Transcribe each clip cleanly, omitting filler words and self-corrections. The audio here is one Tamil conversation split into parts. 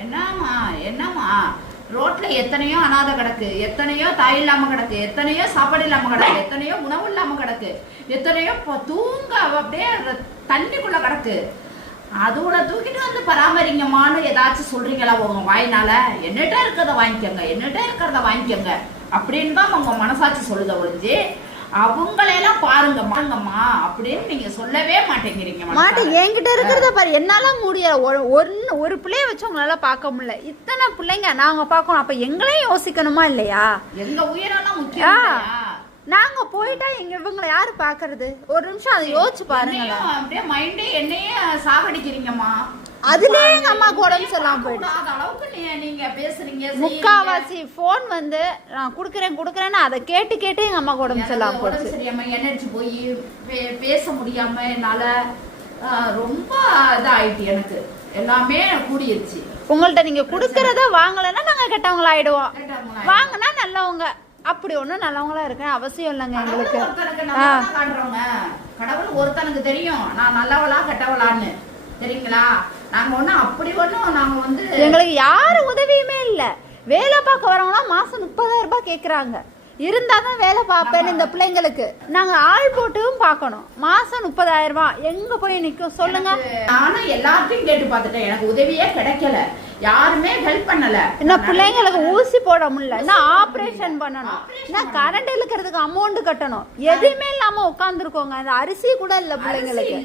என்னம்மா என்னம்மா, ரோட்ல எத்தனையோ அனாதை கிடக்கு, எத்தனையோ தாய் இல்லாம கிடக்கு, எத்தனையோ சாப்பாடு இல்லாம கிடக்கு, எத்தனையோ உணவு இல்லாம கிடக்கு, எத்தனையோ தூங்க அப்படியே தண்ணிக்குள்ள கிடக்கு. அதோட தூக்கிட்டு வந்து பராமரிங்கம்மான்னு ஏதாச்சும் சொல்றீங்களா உங்க வாயினால? என்னட்ட இருக்கிறத வாங்கிக்கோங்க, என்னட்ட இருக்கிறத வாங்கிக்கோங்க அப்படின்னு தான் உங்க மனசாட்சி சொல்லுத ஒழிஞ்சு அவங்களையெல்லாம் பாருங்கம்மா அப்படின்னு நீங்க சொல்லவே மாட்டேங்கிறீங்க. என்கிட்ட இருக்கிறத பாரு, என்னால முடியல. ஒரு பிள்ளைய வச்சு உங்களால பார்க்க முடியல. இத்தனை பிள்ளைங்க நாங்க பார்க்கணும், அப்ப எங்களையும் யோசிக்கணுமா இல்லையா? எங்க உயிரெல்லாம் முக்கியம். நாங்க போயிட்டா இவங்களை யாரு பாக்குறது? ஒரு நிமிஷம் அதை யோசிச்சு பாருங்க. அப்படியே மைண்டே என்னையே சாகடிக்கிறீங்கம்மா. அதுலயே எங்க அம்மாக்கு உடம்பு சொல்லாம போயிடுது. அளவுக்கு நீங்க பேசுறீங்க. முக்காவாசி போன் வந்து நான் குடுக்கறேன்னு அதை கேட்டு கேட்டு எங்க அம்மாக்கு உடம்பு சொல்லாம போயிடுச்சு. சரியாம எனர்ஜி போய் பேச முடியாம என்னால ரொம்ப இதாயிட்டு, எனக்கு எல்லாமே கூடிருச்சு. உங்கள்ட்ட நீங்க குடுக்கறத வாங்கலன்னா நாங்க கெட்டவங்களா ஆயிடுவோம், வாங்கினா நல்லவங்க. அப்படி ஒண்ணும் நல்லவங்களா இருக்க அவசியம் இல்லைங்க எங்களுக்கு. கடவுள் ஒருத்தனுக்கு தெரியும் நான் நல்லவளா கெட்டவளான்னு, தெரியுங்களா? நாங்க ஒண்ணும் அப்படி ஒண்ணும் நாங்க வந்து எங்களுக்கு யாரு உதவியுமே இல்ல. வேலை பார்க்க வரவங்களா மாசம் 30,000 ரூபாய் கேக்குறாங்க. இருந்தாதான் வேலை பார்ப்பேன்னு இந்த பிள்ளைங்களுக்கு நாங்க ஆள் போட்டும் பார்க்கணும். மாசம் 30,000 ரூபாய் எங்க போய் நிக்கும் சொல்லுங்க? நானும் எல்லாத்தையும் கேட்டு பார்த்துட்டேன், எனக்கு உதவியே கிடைக்கல, யாருமே ஹெல்ப் பண்ணல. இன்னும் பிள்ளைங்களுக்கு ஊசி போட முடியல, இன்னும் ஆபரேஷன் பண்ணணும், இன்னும் கரண்ட் இழுக்கிறதுக்கு அமௌண்ட் கட்டணும். எதுவுமே இல்லாம உட்காந்துருக்கோங்க. அந்த அரிசி கூட இல்ல பிள்ளைங்களுக்கு.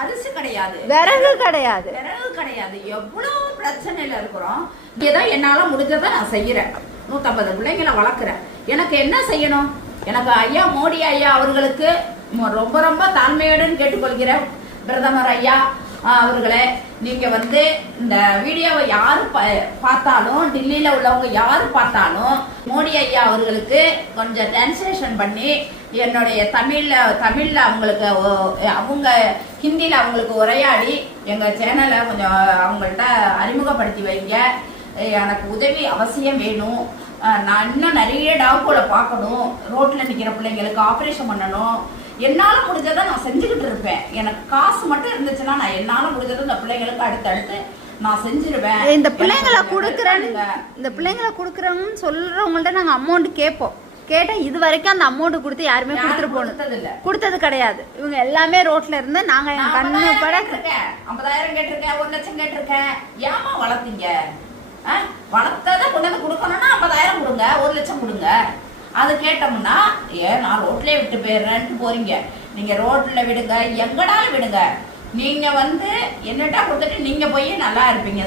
அரிசி கிடையாது, விறகு கிடையாது, எவ்வளவு பிரச்சனையில இருக்கிறோம். இங்கதான் என்னால முடிஞ்சதை நான் செய்யறேன். 150 பிள்ளைங்களை வளர்க்குறேன். எனக்கு என்ன செய்யணும்? எனக்கு ஐயா மோடி ஐயா அவர்களுக்கு ரொம்ப ரொம்ப தாழ்மையுடன் கேட்டுக்கொள்கிறேன். பிரதமர் ஐயா அவர்களே, நீங்க வந்து இந்த வீடியோவை யாரு பார்த்தாலும், டெல்லியில உள்ளவங்க யாரு பார்த்தாலும் மோடி ஐயா அவர்களுக்கு கொஞ்சம் டிரான்ஸ்லேஷன் பண்ணி என்னுடைய தமிழ்ல அவங்களுக்கு, அவங்க ஹிந்தியில அவங்களுக்கு உரையாடி எங்க சேனலை கொஞ்சம் அவங்கள்ட்ட அறிமுகப்படுத்தி வைங்க. எனக்கு உதவி அவசியம் வேணும். நான் இன்னும் நிறைய டாக்டரை பார்க்கணும். ரோட்ல நிக்கிற பிள்ளைங்களுக்கு ஆபரேஷன் பண்ணணும். என்னால முடிஞ்சதை நான் செஞ்சுக்கிட்டு இருப்பேன். எனக்கு காசு மட்டும் இருந்துச்சுன்னா நான் என்னால முடிஞ்சதை இந்த பிள்ளைங்களுக்கு அடுத்தடுத்து நான் செஞ்சிருவேன். இந்த பிள்ளைங்களை கொடுக்குறவங்கன்னு சொல்றவங்கள்ட்ட நாங்க அமௌண்ட் கேட்போம். கேட்டா இது வரைக்கும் அந்த அமௌண்ட் கொடுத்து யாருமே கொடுத்தது கிடையாது. இவங்க எல்லாமே ரோட்ல இருந்து நாங்க என் கண்ணு பட 50,000 கேட்டிருக்கேன், 1 லட்சம் கேட்டிருக்கேன். ஏமா வளர்த்தீங்க? வளர்த்ததை கொண்டு வந்து கொடுக்கணும்னா 50,000 கொடுங்க, 1 லட்சம் கொடுங்க. அது கேட்டோம்னா நான் ரோட்லயே விட்டு போயிடுறேன்ட்டு போறீங்க. நீங்க ரோட்ல விடுங்க, எங்கடாலும் விடுங்க. நீங்க வந்து என்னட்டா கொடுத்துட்டு நீங்க போய் நல்லா இருப்பீங்க.